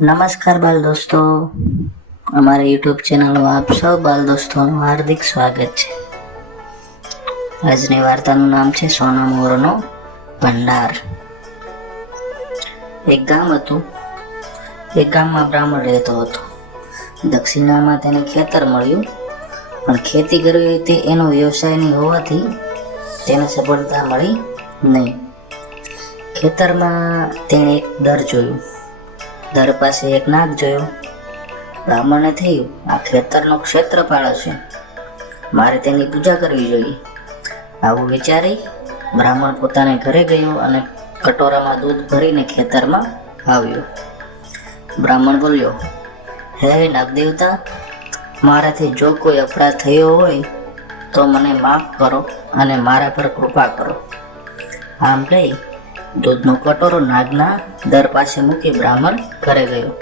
નમસ્કાર બાલ દોસ્તો. અમારા યુટ્યુબ ચેનલમાં આપ સૌ બાલ દોસ્તોનું હાર્દિક સ્વાગત છે. આજની વાર્તાનું નામ છે સોના મોરનો ભંડાર. એક ગામ હતું. એક ગામમાં બ્રાહ્મણ રહેતો હતો. દક્ષિણામાં તેને ખેતર મળ્યું. પણ ખેતી કરવી તે એનો વ્યવસાય નહીં હોવાથી તેને સફળતા મળી નહીં. ખેતરમાં તેણે એક ડર જોયું. દર પાસે એક નાગ જોયો. બ્રાહ્મણને થયું, આ ખેતરનો ક્ષેત્રપાળ હશે. મારે તેની પૂજા કરવી જોઈએ. આવું વિચારી બ્રાહ્મણ પોતાને ઘરે ગયો અને કટોરામાં દૂધ ભરીને ખેતરમાં આવ્યો. બ્રાહ્મણ બોલ્યો, હે નાગદેવતા, મારાથી જો કોઈ અપરાધ થયો હોય, તો મને માફ કરો અને મારા પર કૃપા કરો. આમ કહી દૂધનો કટોરો નાગના દર પાસે મૂકી બ્રાહ્મણ ઘરે ગયો.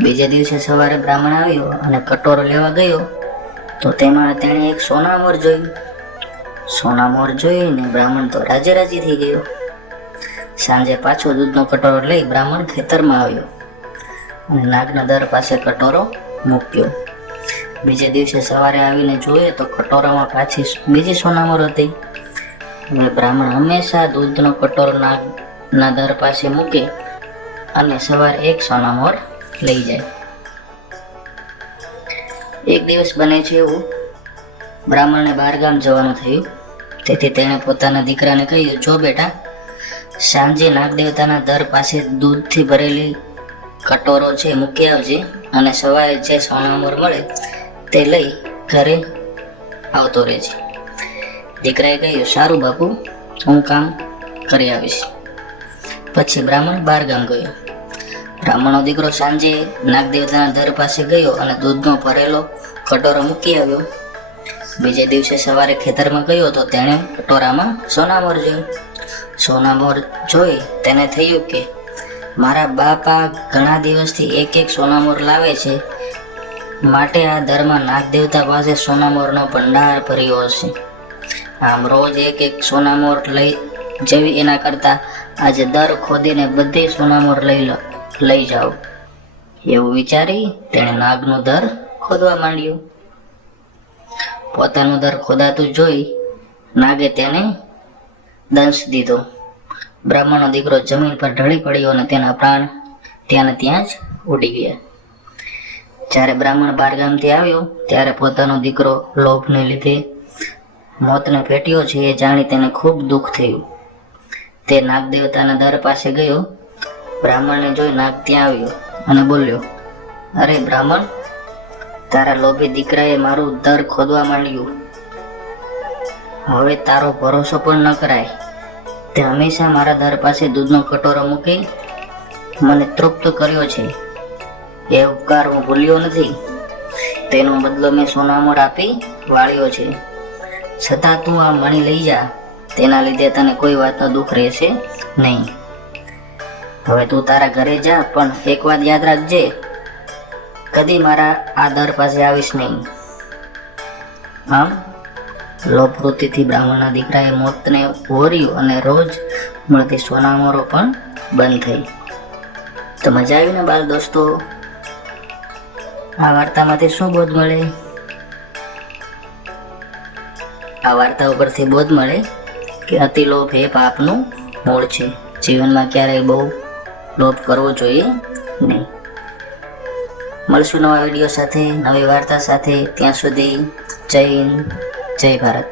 બીજે દિવસે સવારે બ્રાહ્મણ આવ્યો અને કટોરો લેવા ગયો, તો તેમાં તેણે એક સોનામોર જોયું. સોનામોર જોઈને બ્રાહ્મણ તો રાજે રાજી થઈ ગયો. સાંજે પાછો દૂધનો કટોરો લઈ બ્રાહ્મણ ખેતરમાં આવ્યો અને નાગના દર પાસે કટોરો મૂક્યો. બીજે દિવસે સવારે આવીને જોઈએ તો કટોરામાં પાછી બીજી સોનામોર હતી. હવે બ્રાહ્મણ હંમેશા દૂધનો કટોરો નાગના દર પાસે મૂકે અને સવારે એક સોનામોર લઈ જાય. એક દિવસ બને છે એવું. બ્રાહ્મણને બહારગામ જવાનું થયું. તેથી તેણે પોતાના દીકરાને કહ્યું, જો બેટા, સાંજે નાગદેવતાના દર પાસે દૂધથી ભરેલી કટોરો છે મૂકી આવજે અને સવારે જે સોનામોર મળે તે લઈ ઘરે આવતો રહેજે. દીકરાએ કહ્યું, સારું બાપુ, હું કામ કરી આવીશ. પછી બ્રાહ્મણ બાર ગામ ગયો. બ્રાહ્મણનો દીકરો સાંજે નાગદેવતાના દર પાસે ગયો અને દૂધનો ભરેલો કટોરો મૂકી આવ્યો. બીજે દિવસે સવારે ખેતરમાં ગયો તો તેણે કટોરામાં સોનામોર જોયું સોનામોર જોઈ તેને થયું કે, મારા બાપા ઘણા દિવસથી એક એક સોનામોર લાવે છે. માટે આ દરમાં નાગદેવતા પાસે સોનામોરનો ભંડાર ભર્યો હશે. આમ રોજ એક એક સોનામોર લઈ જવી એના કરતા આજે દર ખોદીને બધી સોનામોર લઈ લઈ જાઓ. એવું વિચારી તેણે નાગનું દર ખોદવા માંડ્યું. પોતાનું દર ખોદાતું જોઈ નાગે તેને દંશ દીધો. બ્રાહ્મણનો દીકરો જમીન પર ઢળી પડ્યો અને તેના પ્રાણ ત્યાં ત્યાં જ ઉડી ગયા. જ્યારે બ્રાહ્મણ બારગામથી આવ્યો, ત્યારે પોતાનો દીકરો લોભને લીધે મોતને ભેટ્યો છે એ જાણી તેને ખૂબ દુઃખ થયું. તે નાગ દેવતાના દર પાસે ગયો. બ્રાહ્મણને જોઈ નાગ ત્યાં આવ્યો અને બોલ્યો, અરે બ્રાહ્મણ, તારા લોભી દીકરાએ મારું દર ખોદવા માંડ્યું. હવે તારો ભરોસો પણ ન કરાય. તે હંમેશા મારા દર પાસે દૂધનો કટોરો મૂકી મને તૃપ્ત કર્યો છે. એ ઉપકાર હું ભૂલ્યો નથી. તેનો બદલો મેં સોનામોર આપી વાળ્યો છે. છતાં તું આ મણી લઈ જા. તેના લીધે તને કોઈ વાતનો દુઃખ રહેશે નહીં. હવે તું તારા ઘરે જા, પણ એક વાત યાદ રાખજે. કદી મારા આ દર પાસે આવીશ નહીં. આમ લોપૃતિથી બ્રાહ્મણના દીકરાએ મોતને ઓર્યું અને રોજ મળતી સોનામોરો પણ બંધ થઈ. તો મજા આવી ને બાલ દોસ્તો? આ વાર્તામાંથી શું બોધ મળે? આ વાર્તા ઉપરથી બોધ મળે કે અતિ લોભ એ પાપનું મૂળ છે. જીવનમાં ક્યારેય બહુ લોભ કરવો જોઈએ નહીં. મળશું નવા વીડિયો સાથે, નવી વાર્તા સાથે. ત્યાં સુધી જય હિન્દ, જય ભારત.